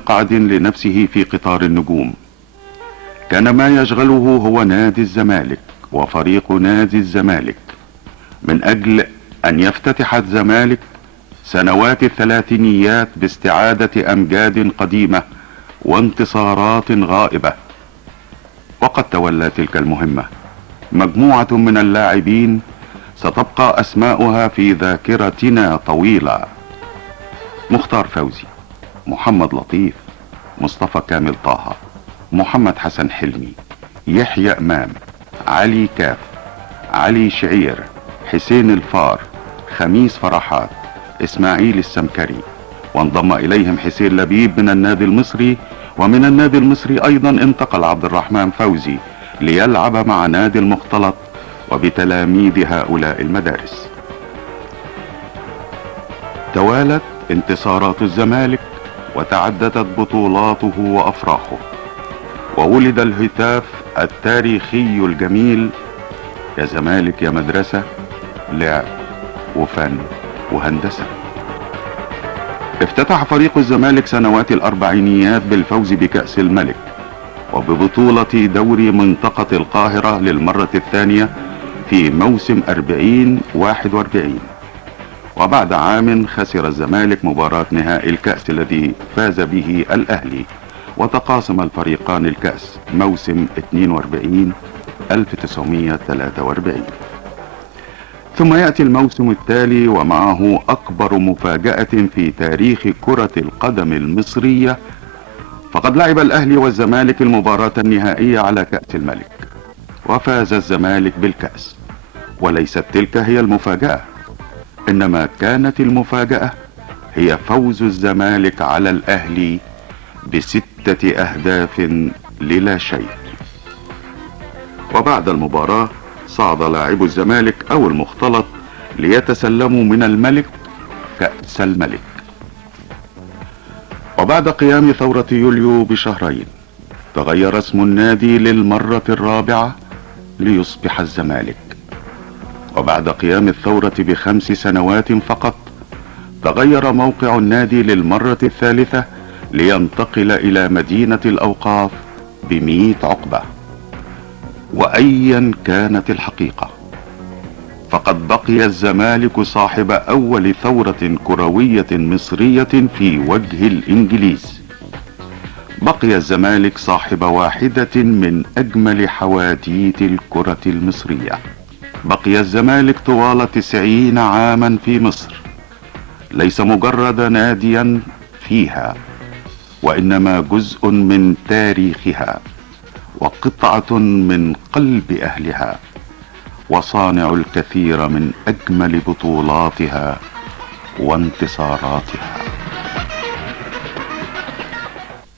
مقعد لنفسه في قطار النجوم. كان ما يشغله هو نادي الزمالك وفريق نادي الزمالك، من أجل أن يفتتح الزمالك سنوات الثلاثينيات باستعادة أمجاد قديمة وانتصارات غائبة. وقد تولى تلك المهمة مجموعة من اللاعبين ستبقى أسماؤها في ذاكرتنا طويلة: مختار فوزي، محمد لطيف، مصطفى كامل طه، محمد حسن حلمي، يحيى إمام، علي كاف، علي شعير، حسين الفار، خميس فرحات، إسماعيل السمكري. وانضم إليهم حسين لبيب من النادي المصري، ومن النادي المصري أيضا انتقل عبد الرحمن فوزي ليلعب مع نادي المختلط وبتلاميذ هؤلاء المدارس. توالت انتصارات الزمالك وتعددت بطولاته وأفراحه، وولد الهتاف التاريخي الجميل: يا زمالك يا مدرسة، لعب وفن وهندسة. افتتح فريق الزمالك سنوات الأربعينيات بالفوز بكأس الملك وببطولة دوري منطقة القاهرة للمرة الثانية في موسم 40-41. وبعد عام خسر الزمالك مباراة نهائي الكأس الذي فاز به الأهلي، وتقاسم الفريقان الكأس موسم 42-1943. ثم يأتي الموسم التالي ومعه أكبر مفاجأة في تاريخ كرة القدم المصرية، فقد لعب الأهلي والزمالك المباراة النهائية على كأس الملك، وفاز الزمالك بالكأس. وليست تلك هي المفاجأة، إنما كانت المفاجأة هي فوز الزمالك على الأهلي ب6 أهداف للا شيء. وبعد المباراة صعد لاعبو الزمالك أو المختلط ليتسلموا من الملك كأس الملك. وبعد قيام ثورة يوليو بشهرين تغير اسم النادي للمرة الرابعة ليصبح الزمالك. وبعد قيام الثورة ب5 سنوات فقط تغير موقع النادي للمرة الثالثة لينتقل إلى مدينة الأوقاف ب100 عقبة. وأيا كانت الحقيقة، فقد بقي الزمالك صاحب أول ثورة كروية مصرية في وجه الإنجليز. بقي الزمالك صاحب واحدة من أجمل حواديت الكرة المصرية. بقي الزمالك طوال 90 عاما في مصر، ليس مجرد ناديا فيها، وإنما جزء من تاريخها وقطعة من قلب أهلها، وصانع الكثير من أجمل بطولاتها وانتصاراتها.